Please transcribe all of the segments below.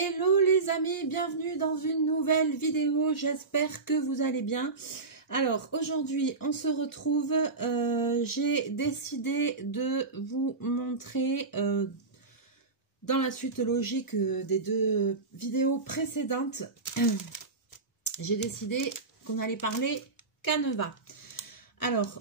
Hello les amis, bienvenue dans une nouvelle vidéo, j'espère que vous allez bien. Alors aujourd'hui on se retrouve, j'ai décidé de vous montrer dans la suite logique des deux vidéos précédentes, j'ai décidé qu'on allait parler canevas. Alors,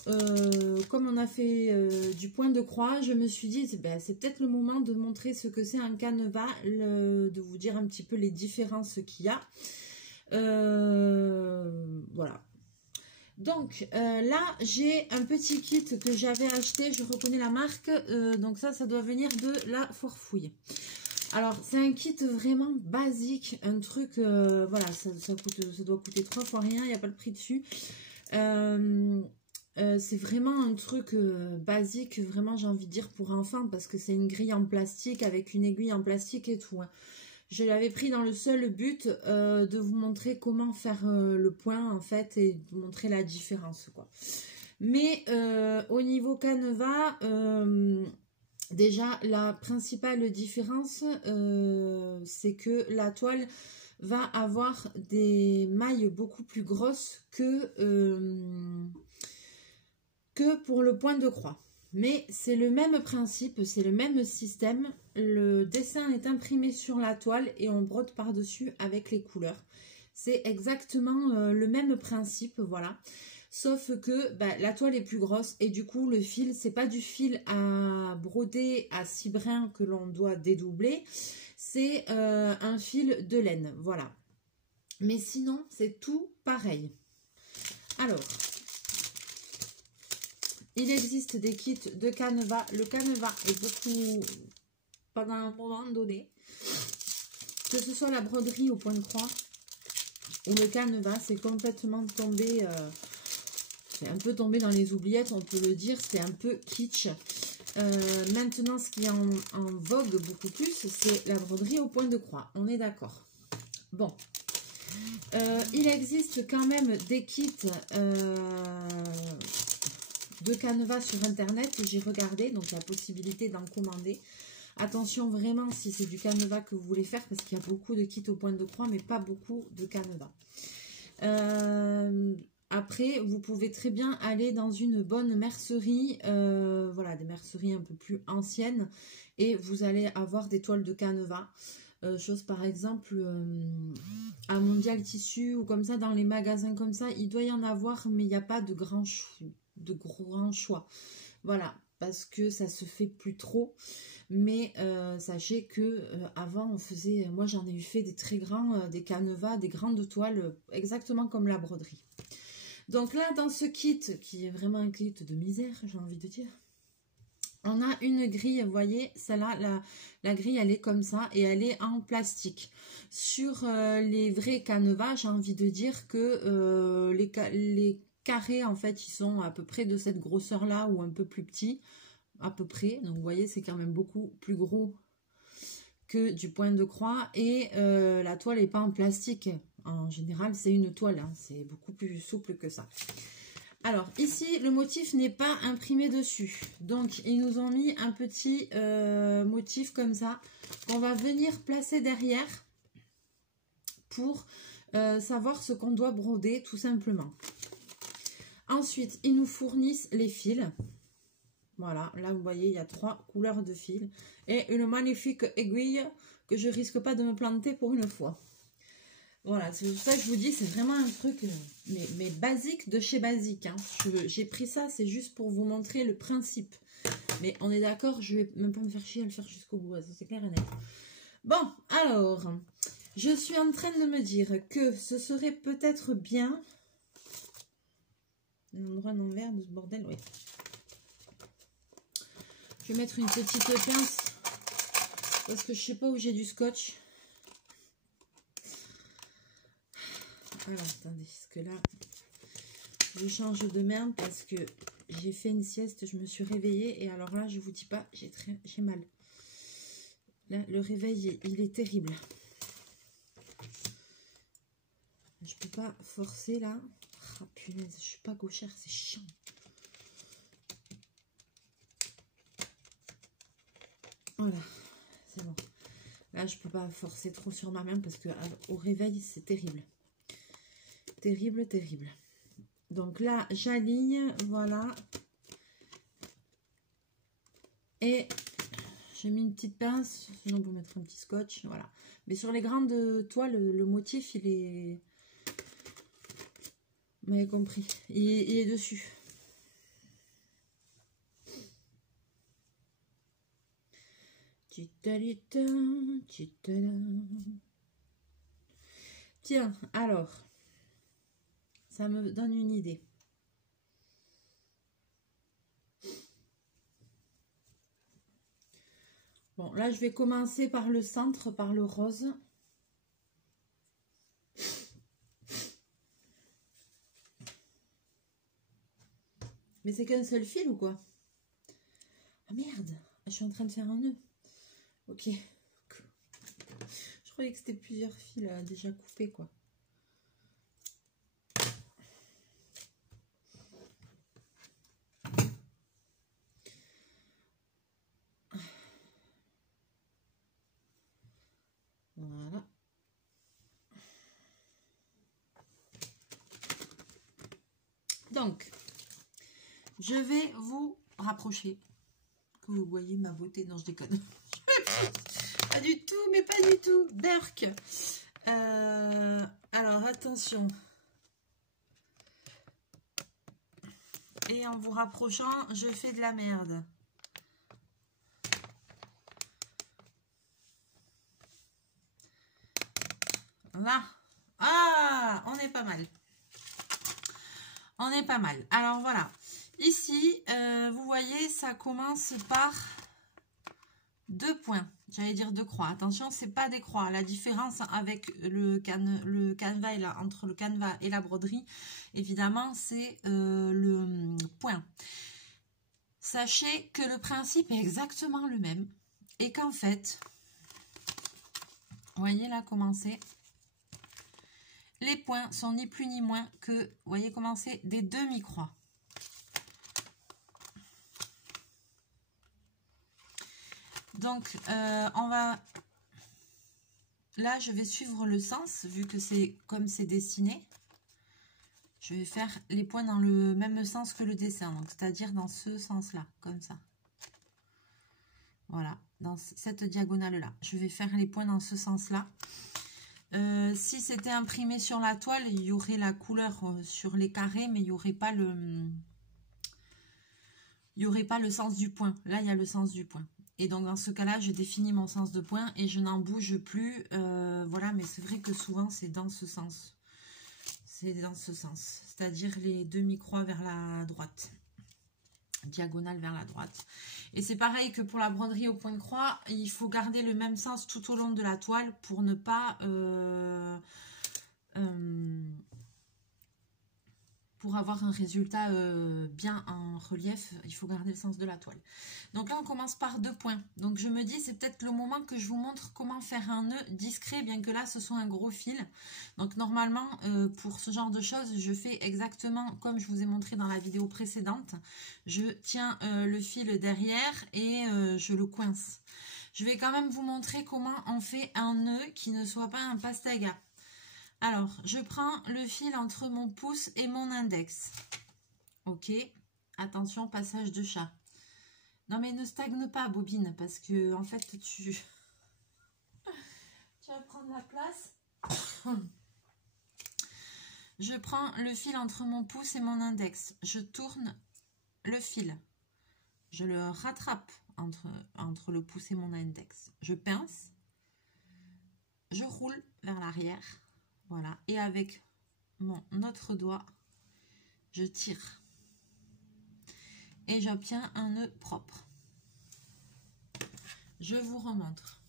comme on a fait du point de croix, je me suis dit, c'est peut-être le moment de montrer ce que c'est un canevas, de vous dire un petit peu les différences qu'il y a. Voilà. Donc, là, j'ai un petit kit que j'avais acheté, je reconnais la marque, donc ça doit venir de la Forfouille. Alors, c'est un kit vraiment basique, un truc, voilà, ça doit coûter 3 fois rien, il n'y a pas le prix dessus. C'est vraiment un truc basique, vraiment j'ai envie de dire pour enfants, parce que c'est une grille en plastique avec une aiguille en plastique et tout. Hein. Je l'avais pris dans le seul but de vous montrer comment faire le point en fait et de vous montrer la différence quoi. Mais au niveau canevas, déjà la principale différence c'est que la toile va avoir des mailles beaucoup plus grosses que pour le point de croix. Mais c'est le même principe, c'est le même système. Le dessin est imprimé sur la toile et on brode par-dessus avec les couleurs. C'est exactement le même principe, voilà. Sauf que la toile est plus grosse et du coup le fil, c'est pas du fil à broder à 6 brins que l'on doit dédoubler. C'est un fil de laine, voilà. Mais sinon, c'est tout pareil. Alors... il existe des kits de canevas. Le canevas est beaucoup, pendant un moment donné, que ce soit la broderie au point de croix ou le canevas, c'est complètement tombé, c'est un peu tombé dans les oubliettes, on peut le dire, c'est un peu kitsch. Maintenant, ce qui est en vogue beaucoup plus, c'est la broderie au point de croix, on est d'accord. Bon, il existe quand même des kits... de canevas sur internet, j'ai regardé, donc la possibilité d'en commander. Attention vraiment si c'est du canevas que vous voulez faire, parce qu'il y a beaucoup de kits au point de croix, mais pas beaucoup de canevas. Après, vous pouvez très bien aller dans une bonne mercerie, voilà, des merceries un peu plus anciennes, et vous allez avoir des toiles de canevas. Chose par exemple à Mondial Tissu ou comme ça, dans les magasins comme ça, il doit y en avoir, mais il n'y a pas de grands choix, voilà, parce que ça se fait plus trop. Mais sachez que avant on faisait, moi j'en ai eu fait des très grands, des canevas, des grandes toiles, exactement comme la broderie. Donc là dans ce kit qui est vraiment un kit de misère, j'ai envie de dire, on a une grille, vous voyez, celle-là, la grille, elle est comme ça et elle est en plastique. Sur les vrais canevas, j'ai envie de dire que les carrés, en fait, ils sont à peu près de cette grosseur-là ou un peu plus petits, à peu près. Donc, vous voyez, c'est quand même beaucoup plus gros que du point de croix. Et la toile n'est pas en plastique. En général, c'est une toile, hein, c'est beaucoup plus souple que ça. Alors, ici, le motif n'est pas imprimé dessus. Donc, ils nous ont mis un petit motif comme ça qu'on va venir placer derrière pour savoir ce qu'on doit broder, tout simplement. Ensuite, ils nous fournissent les fils. Voilà, là, vous voyez, il y a 3 couleurs de fils. Et une magnifique aiguille que je risque pas de me planter pour une fois. Voilà, c'est pour ça que je vous dis, c'est vraiment un truc mais basique de chez basique. Hein. J'ai pris ça, c'est juste pour vous montrer le principe. Mais on est d'accord, je vais même pas me faire chier à le faire jusqu'au bout, ça c'est clair et net. Bon, alors, je suis en train de me dire que ce serait peut-être bien... un endroit en envers de ce bordel, oui. Je vais mettre une petite pince, parce que je sais pas où j'ai du scotch. Voilà, attendez, parce que là, je change de main parce que j'ai fait une sieste, je me suis réveillée et alors là, je vous dis pas, j'ai mal. Là, le réveil, il est terrible. Je peux pas forcer là. Ah punaise, je suis pas gauchère, c'est chiant. Voilà, c'est bon. Là, je peux pas forcer trop sur ma main parce que au réveil, c'est terrible. Terrible, terrible. Donc là, j'aligne, voilà. Et j'ai mis une petite pince, sinon on peut mettre un petit scotch, voilà. Mais sur les grandes toiles, le motif, il est... Vous m'avez compris, il est dessus. Tiens, alors, ça me donne une idée. Bon, là, je vais commencer par le centre, par le rose. Mais c'est qu'un seul fil ou quoi? Ah merde, je suis en train de faire un nœud. Ok. Je croyais que c'était plusieurs fils déjà coupés, quoi. Voilà. Donc, je vais vous rapprocher. Que vous voyez ma beauté. Non, je déconne. Pas du tout, mais pas du tout. Berk. Alors, attention. Et en vous rapprochant, je fais de la merde. Là. Ah, on est pas mal. On est pas mal. Alors, voilà. Ici, vous voyez, ça commence par 2 points. J'allais dire 2 croix. Attention, c'est pas des croix. La différence avec le canevas et entre le canevas et la broderie, évidemment, c'est le point. Sachez que le principe est exactement le même et qu'en fait, vous voyez là comment c'est. Les points sont ni plus ni moins que, vous voyez comment c'est, des demi-croix. Donc, on va... Là, je vais suivre le sens, vu que c'est comme c'est dessiné. Je vais faire les points dans le même sens que le dessin, donc c'est-à-dire dans ce sens-là, comme ça. Voilà, dans cette diagonale-là. Je vais faire les points dans ce sens-là. Si c'était imprimé sur la toile, il y aurait la couleur sur les carrés, mais il n'y aurait pas le sens du point. Là, il y a le sens du point. Et donc, dans ce cas-là, je définis mon sens de point et je n'en bouge plus. Voilà, mais c'est vrai que souvent, c'est dans ce sens. C'est dans ce sens. C'est-à-dire les demi-croix vers la droite. Diagonale vers la droite. Et c'est pareil que pour la broderie au point de croix. Il faut garder le même sens tout au long de la toile pour ne pas... pour avoir un résultat bien en relief, il faut garder le sens de la toile. Donc là, on commence par 2 points. Donc je me dis, c'est peut-être le moment que je vous montre comment faire un nœud discret, bien que là, ce soit un gros fil. Donc normalement, pour ce genre de choses, je fais exactement comme je vous ai montré dans la vidéo précédente. Je tiens le fil derrière et je le coince. Je vais quand même vous montrer comment on fait un nœud qui ne soit pas un pastaga. Alors, je prends le fil entre mon pouce et mon index. Ok. Attention, passage de chat. Non, mais ne stagne pas, bobine, parce que, en fait, tu vas prendre la place. Je prends le fil entre mon pouce et mon index. Je tourne le fil. Je le rattrape entre le pouce et mon index. Je pince. Je roule vers l'arrière. Voilà, et avec mon autre doigt, je tire. Et j'obtiens un nœud propre. Je vous remontre.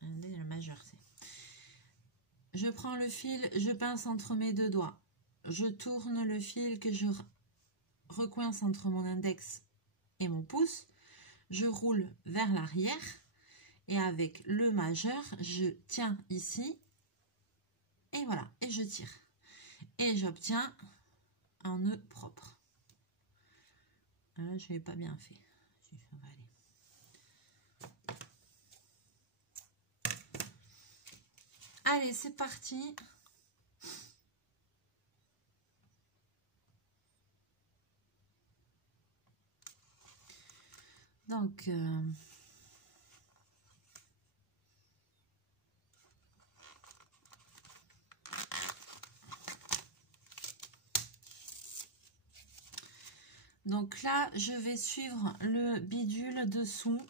Le majeur, c'est. Je prends le fil, je pince entre mes 2 doigts. Je tourne le fil que je recoince entre mon index et mon pouce. Je roule vers l'arrière. Et avec le majeur, je tiens ici. Et voilà, et je tire. Et j'obtiens un nœud propre. Là, je n'ai pas bien fait. On va aller. Allez, c'est parti. Donc, là, je vais suivre le bidule dessous.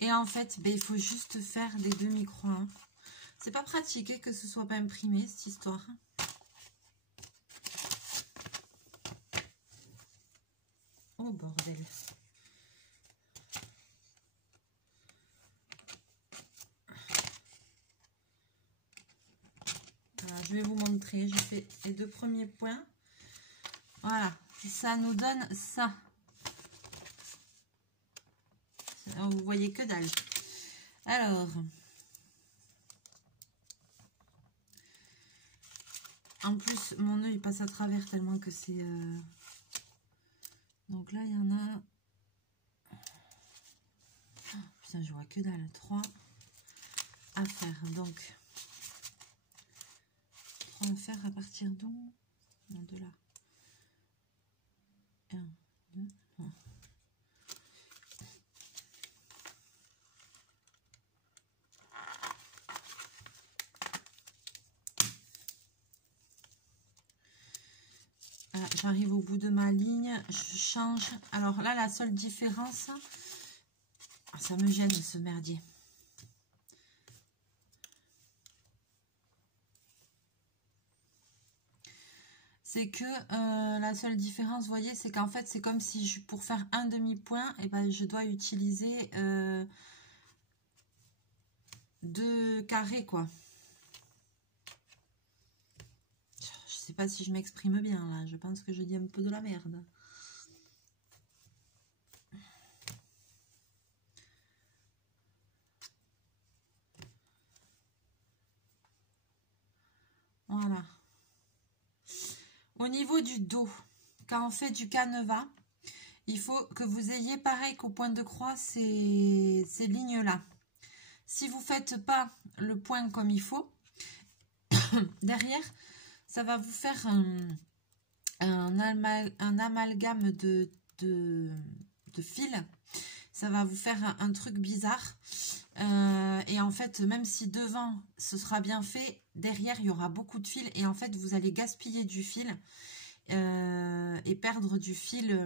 Et en fait, ben, il faut juste faire des demi-croix. Hein. C'est pas pratique hein, que ce soit pas imprimé, cette histoire. Oh, bordel. Voilà, je vais vous montrer. Je fais les 2 premiers points. Voilà, ça nous donne ça. Vous voyez que dalle. Alors, en plus, mon œil passe à travers tellement que c'est... Donc là, il y en a... Oh, putain, je vois que dalle. 3 à faire. Donc, 3 à faire à partir d'où? Non, de là. 1, 2, 3. J'arrive au bout de ma ligne, je change. Alors là, la seule différence, ça me gêne ce merdier. C'est que la seule différence, vous voyez, c'est qu'en fait, c'est comme si pour faire un demi-point, et ben, je dois utiliser 2 carrés, quoi. Je sais pas si je m'exprime bien, là. Je pense que je dis un peu de la merde. Voilà. Au niveau du dos, quand on fait du canevas, il faut que vous ayez pareil qu'au point de croix ces lignes-là. Si vous ne faites pas le point comme il faut, derrière, ça va vous faire un amalgame de fils. Ça va vous faire un truc bizarre. Et en fait, même si devant, ce sera bien fait, derrière, il y aura beaucoup de fils. Et en fait, vous allez gaspiller du fil et perdre du fil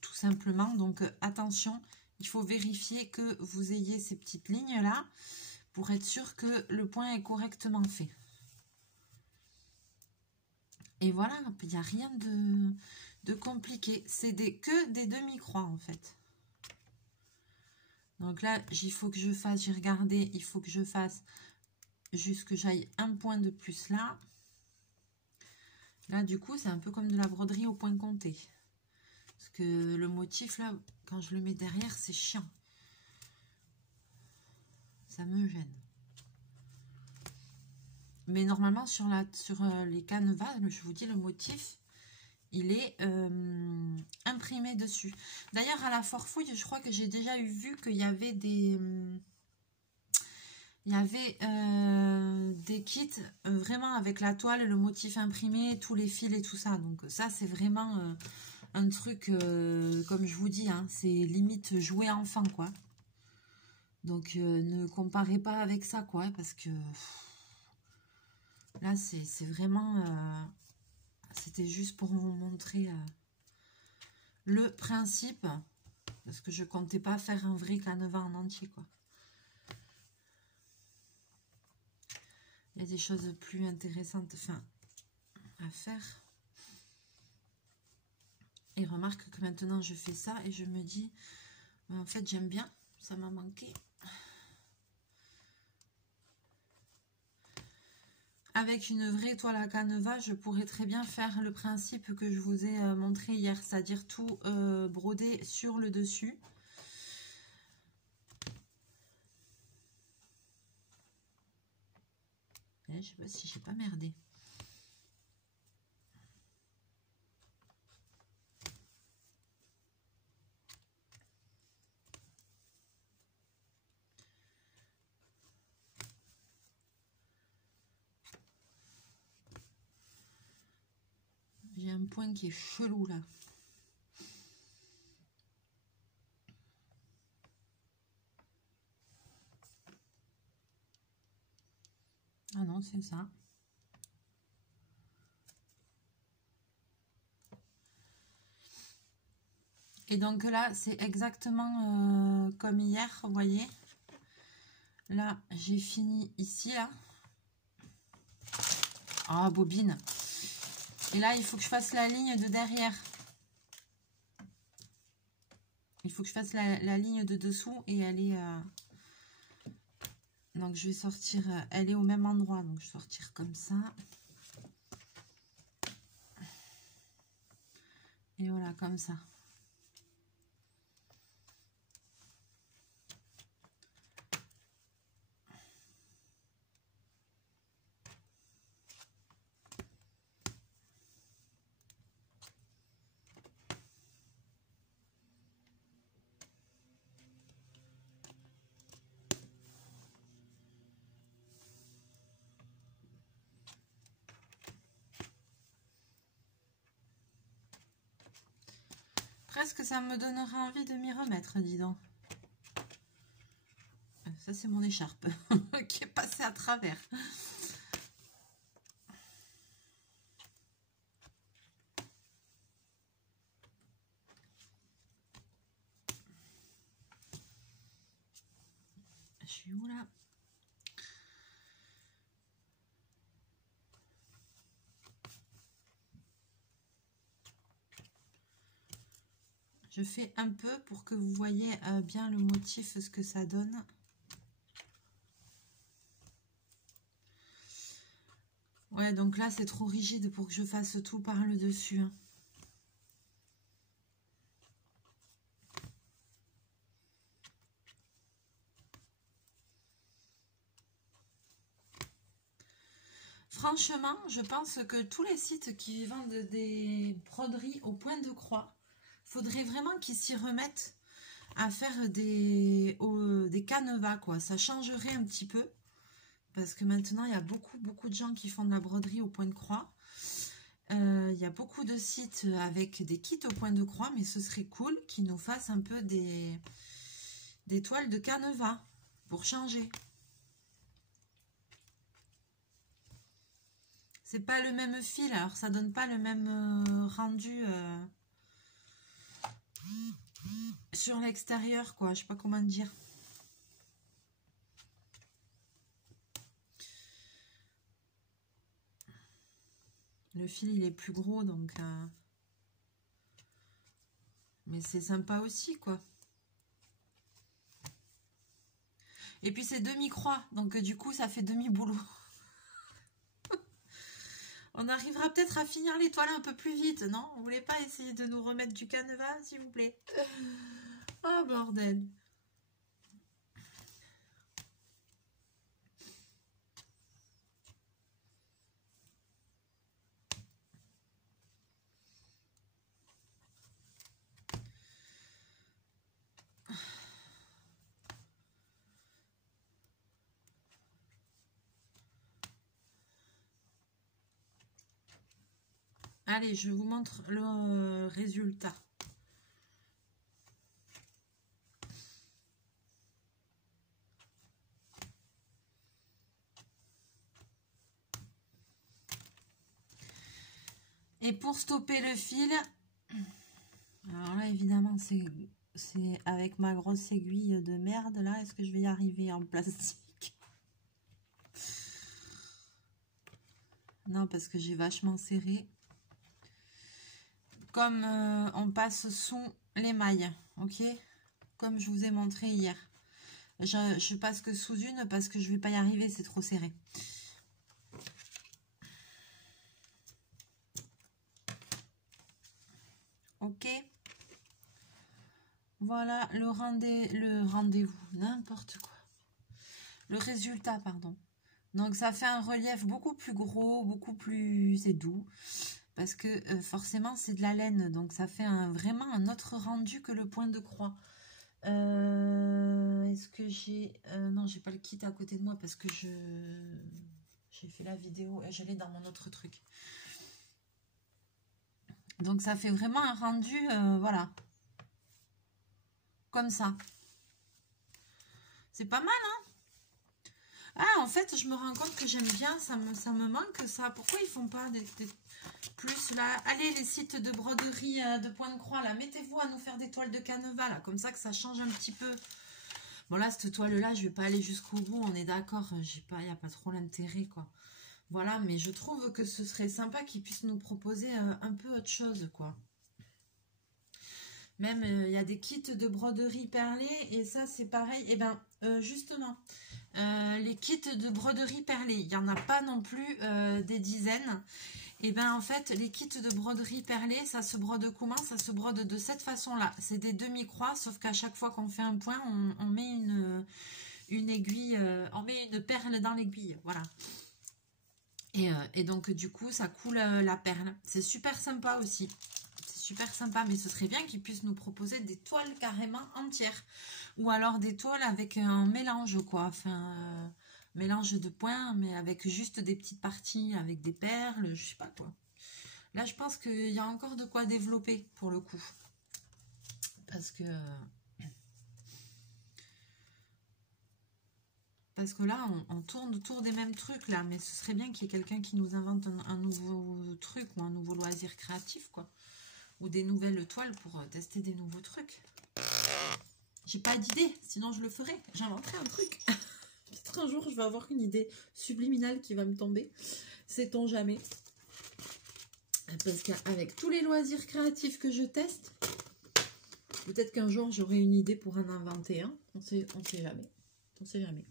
tout simplement. Donc, attention, il faut vérifier que vous ayez ces petites lignes-là pour être sûr que le point est correctement fait. Et voilà, il n'y a rien de compliqué. C'est que des demi-croix, en fait. Donc là, il faut que je fasse, j'ai regardé, il faut que je fasse juste que j'aille un point de plus là. Là, du coup, c'est un peu comme de la broderie au point compté. Parce que le motif, là, quand je le mets derrière, c'est chiant. Ça me gêne. Mais normalement, sur les canevas, je vous dis, le motif, il est imprimé dessus. D'ailleurs, à la Forfouille, je crois que j'ai déjà vu qu'il y avait des... Il y avait des kits vraiment avec la toile, le motif imprimé, tous les fils et tout ça. Donc ça, c'est vraiment un truc, comme je vous dis, hein, c'est limite jouet enfant, quoi. Donc ne comparez pas avec ça, quoi, parce que là, c'est vraiment... C'était juste pour vous montrer le principe, parce que je comptais pas faire un vrai canevas en entier, quoi. Il y a des choses plus intéressantes à faire. Et remarque que maintenant je fais ça et je me dis, en fait j'aime bien, ça m'a manqué. Avec une vraie toile à canevas, je pourrais très bien faire le principe que je vous ai montré hier, c'est-à-dire tout broder sur le dessus. Je sais pas si j'ai pas merdé. point qui est chelou là. Ah non, c'est ça. Et donc là, c'est exactement comme hier, vous voyez. Là, j'ai fini ici, là. Ah, bobine. Et là, il faut que je fasse la ligne de derrière. Il faut que je fasse la ligne de dessous et elle est... Donc, je vais sortir... Elle est au même endroit, donc je vais sortir comme ça. Et voilà, comme ça. Presque ça me donnera envie de m'y remettre, dis donc. Ça, c'est mon écharpe qui est passée à travers. Je suis où là? Je fais un peu pour que vous voyez bien le motif, ce que ça donne. Ouais, donc là, c'est trop rigide pour que je fasse tout par le dessus. Hein. Franchement, je pense que tous les sites qui vendent des broderies au point de croix, faudrait vraiment qu'ils s'y remettent à faire des canevas, quoi. Ça changerait un petit peu. Parce que maintenant, il y a beaucoup de gens qui font de la broderie au point de croix. Il y a beaucoup de sites avec des kits au point de croix, mais ce serait cool qu'ils nous fassent un peu des toiles de canevas pour changer. C'est pas le même fil, alors ça donne pas le même rendu sur l'extérieur, quoi. Je sais pas comment dire. Le fil, il est plus gros, donc... Mais c'est sympa aussi, quoi. Et puis, c'est demi-croix, donc du coup, ça fait demi-boulot. On arrivera peut-être à finir l'étoile un peu plus vite, non? Vous voulez pas essayer de nous remettre du canevas, s'il vous plaît? Oh, bordel. Allez, je vous montre le résultat. Et pour stopper le fil, alors là, évidemment, c'est avec ma grosse aiguille de merde, là. Est-ce que je vais y arriver en plastique? Non, parce que j'ai vachement serré. Comme on passe sous les mailles, ok? Comme je vous ai montré hier. Je passe que sous une parce que je vais pas y arriver, c'est trop serré. Ok? Voilà le rendez-vous, n'importe quoi. Le résultat, pardon. Donc ça fait un relief beaucoup plus gros, beaucoup plus... C'est doux. Parce que forcément c'est de la laine. Donc ça fait vraiment un autre rendu que le point de croix. Est-ce que j'ai... non, j'ai pas le kit à côté de moi parce que j'ai fait la vidéo et je l'ai dans mon autre truc. Donc ça fait vraiment un rendu, voilà, comme ça. C'est pas mal, hein? Ah, en fait, je me rends compte que j'aime bien, ça me manque ça. Pourquoi ils font pas des plus là? Allez, les sites de broderie de Pointe-Croix, là, mettez-vous à nous faire des toiles de canevas, là, comme ça que ça change un petit peu. Bon, là, cette toile-là, je vais pas aller jusqu'au bout, on est d'accord, il n'y a pas trop l'intérêt, quoi. Voilà, mais je trouve que ce serait sympa qu'ils puissent nous proposer un peu autre chose, quoi. Même, il y a des kits de broderie perlée, et ça, c'est pareil. Et ben, justement, les kits de broderie perlée, il n'y en a pas non plus des dizaines. Et ben, en fait, les kits de broderie perlée, ça se brode comment? Ça se brode de cette façon-là. C'est des demi-croix, sauf qu'à chaque fois qu'on fait un point, on met une aiguille, on met une perle dans l'aiguille, voilà. Et donc, du coup, ça coule la perle. C'est super sympa aussi. C'est super sympa, mais ce serait bien qu'ils puissent nous proposer des toiles carrément entières. Ou alors des toiles avec un mélange, quoi. Enfin, mélange de points, mais avec juste des petites parties, avec des perles, je sais pas quoi. Là, je pense qu'il y a encore de quoi développer, pour le coup. Parce que là, on tourne autour des mêmes trucs, là. Mais ce serait bien qu'il y ait quelqu'un qui nous invente un nouveau truc ou un nouveau loisir créatif, quoi. Ou des nouvelles toiles pour tester des nouveaux trucs. J'ai pas d'idée, sinon je le ferais. J'inventerais un truc. Peut-être un jour, je vais avoir une idée subliminale qui va me tomber. Sait-on jamais. Parce qu'avec tous les loisirs créatifs que je teste, peut-être qu'un jour, j'aurai une idée pour en inventer un. On sait jamais. On sait jamais.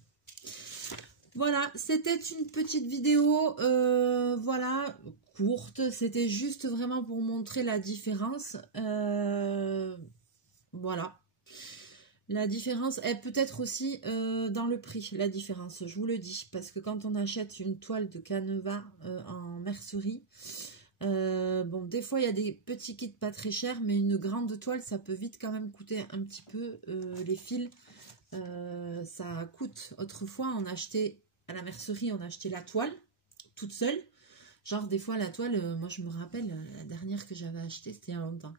Voilà, c'était une petite vidéo, voilà, courte. C'était juste vraiment pour montrer la différence. Voilà. La différence est peut-être aussi dans le prix, la différence, je vous le dis. Parce que quand on achète une toile de canevas en mercerie, bon, des fois, il y a des petits kits pas très chers, mais une grande toile, ça peut vite quand même coûter un petit peu. Les fils, ça coûte. Autrefois, on achetait à la mercerie, on achetait la toile toute seule. Genre, des fois, la toile, moi, je me rappelle, la dernière que j'avais achetée, c'était il y a longtemps.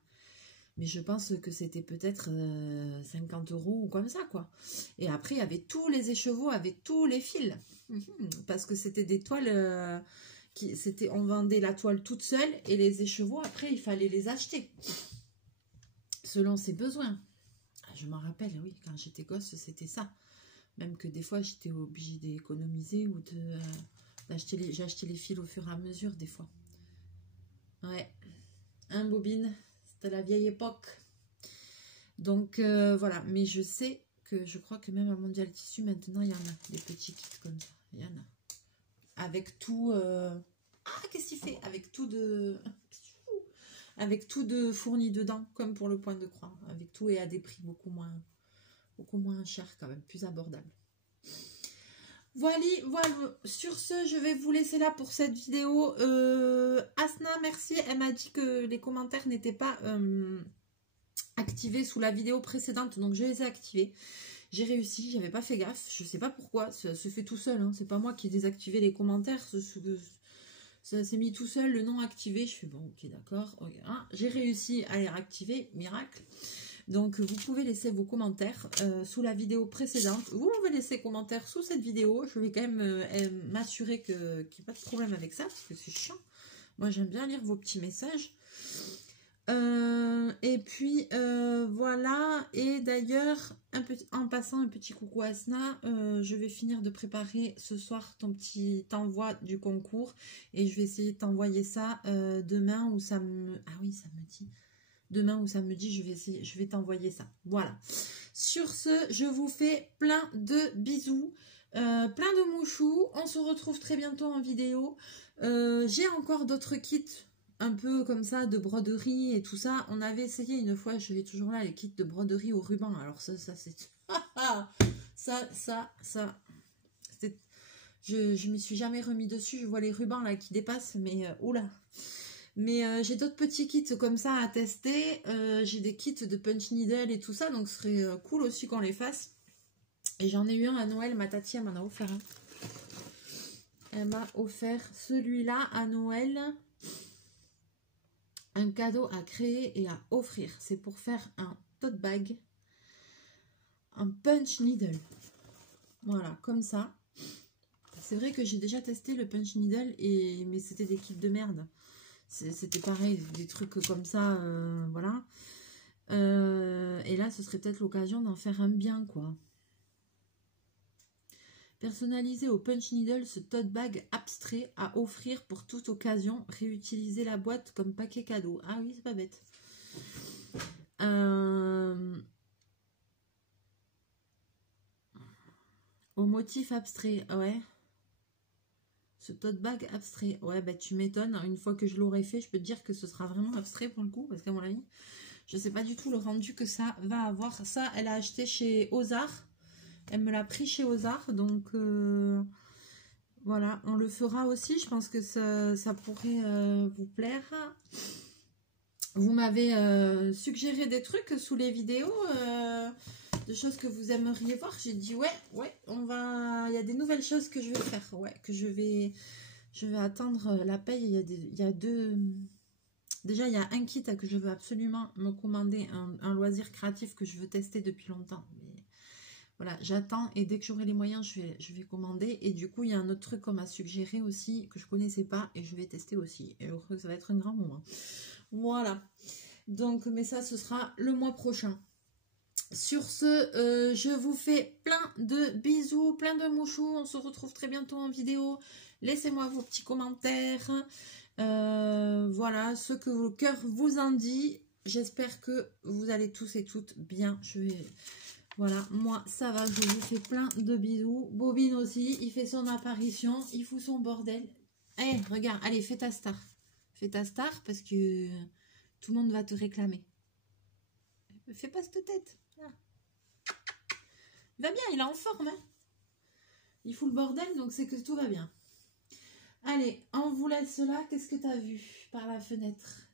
Mais je pense que c'était peut-être 50 € ou comme ça, quoi. Et après, il y avait tous les écheveaux avec tous les fils. Parce que c'était des toiles... on vendait la toile toute seule et les écheveaux, après, il fallait les acheter. Selon ses besoins. Je m'en rappelle, oui, quand j'étais gosse, c'était ça. Même que des fois, j'étais obligée d'économiser ou j'achetais les fils au fur et à mesure, des fois. Ouais. Un bobine. C'était la vieille époque. Donc, voilà. Mais je sais que je crois que même à Mondial Tissu, maintenant, il y en a des petits kits comme ça. Il y en a. Avec tout... Ah, qu'est-ce qu'il fait? Avec tout de... Avec tout de fourni dedans, comme pour le point de croix. Avec tout et à des prix beaucoup moins chers quand même, plus abordables. Voilà. Sur ce, je vais vous laisser là pour cette vidéo. Asna, merci. Elle m'a dit que les commentaires n'étaient pas activés sous la vidéo précédente, donc je les ai activés. J'ai réussi, j'avais pas fait gaffe. Je sais pas pourquoi, ça se fait tout seul. Hein. C'est pas moi qui ai désactivé les commentaires. Ça s'est mis tout seul, le nom activé. Je fais bon, ok, d'accord. Okay, hein. J'ai réussi à les réactiver, miracle. Donc, vous pouvez laisser vos commentaires sous la vidéo précédente. Vous pouvez laisser commentaires sous cette vidéo. Je vais quand même m'assurer qu'il n'y ait pas de problème avec ça, parce que c'est chiant. Moi, j'aime bien lire vos petits messages. Et puis, voilà. Et d'ailleurs, en passant un petit coucou à Asna, je vais finir de préparer ce soir ton petit envoi du concours. Et je vais essayer de t'envoyer ça demain ou samedi. Ah oui, samedi. Demain ou samedi, je vais t'envoyer ça. Voilà. Sur ce, je vous fais plein de bisous, plein de mouchous. On se retrouve très bientôt en vidéo. J'ai encore d'autres kits un peu comme ça de broderie et tout ça. On avait essayé une fois, je vais toujours là, les kits de broderie au ruban. Alors ça c'est... ça... Je m'y suis jamais remis dessus. Je vois les rubans là qui dépassent, mais oula. Mais j'ai d'autres petits kits comme ça à tester. J'ai des kits de punch needle et tout ça. Donc ce serait cool aussi qu'on les fasse. Et j'en ai eu un à Noël. Ma tati, elle m'en a offert un. Elle m'a offert celui-là à Noël. un cadeau à créer et à offrir. C'est pour faire un tote bag, un punch needle. Voilà, comme ça. C'est vrai que j'ai déjà testé le punch needle, mais c'était des kits de merde. C'était pareil, des trucs comme ça, voilà. Et là, ce serait peut-être l'occasion d'en faire un bien, quoi. Personnaliser au punch needle ce tote bag abstrait à offrir pour toute occasion. Réutiliser la boîte comme paquet cadeau. Ah oui, c'est pas bête. Au motif abstrait, ouais. Ce tote bag abstrait. Ouais, bah tu m'étonnes. Une fois que je l'aurai fait, je peux te dire que ce sera vraiment abstrait pour le coup. Parce qu'à mon avis, je sais pas du tout le rendu que ça va avoir. Ça, elle a acheté chez Ozar. Elle me l'a pris chez Ozar. Donc, voilà. On le fera aussi. Je pense que ça pourrait vous plaire. Vous m'avez suggéré des trucs sous les vidéos. De choses que vous aimeriez voir. J'ai dit ouais, on va. Il y a des nouvelles choses que je vais faire. Ouais, que je vais attendre la paye. Il y a deux. Déjà, il y a un kit que je veux absolument me commander, un loisir créatif que je veux tester depuis longtemps. Mais voilà, j'attends et dès que j'aurai les moyens, je vais commander. Et du coup, il y a un autre truc qu'on m'a suggéré aussi que je connaissais pas et je vais tester aussi. Et je crois que ça va être un grand moment. Voilà. Donc, mais ça, ce sera le mois prochain. Sur ce, je vous fais plein de bisous, plein de mouchous. On se retrouve très bientôt en vidéo. Laissez-moi vos petits commentaires. Voilà, ce que le cœur vous en dit. J'espère que vous allez tous et toutes bien. Voilà, moi ça va, je vous fais plein de bisous. Bobine aussi, il fait son apparition, il fout son bordel. Eh, regarde, allez, fais ta star. Fais ta star parce que tout le monde va te réclamer. Fais pas cette tête. Ah. Il va bien, il est en forme. Hein, il fout le bordel, donc c'est que tout va bien. Allez, on vous laisse là. Qu'est-ce que tu as vu par la fenêtre?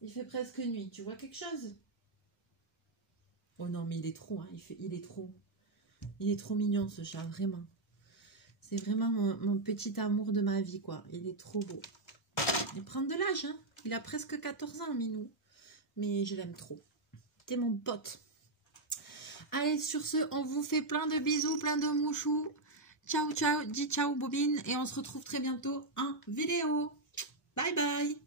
Il fait presque nuit. Tu vois quelque chose? Oh non, mais il est trop. Hein. Il est trop mignon ce chat, vraiment. C'est vraiment mon petit amour de ma vie, quoi. Il est trop beau. Il prend de l'âge, hein. Il a presque 14 ans, Minou. Mais je l'aime trop. T'es mon pote. Allez, sur ce, on vous fait plein de bisous, plein de mouchous. Ciao, ciao, dis ciao, Bobine. Et on se retrouve très bientôt en vidéo. Bye, bye.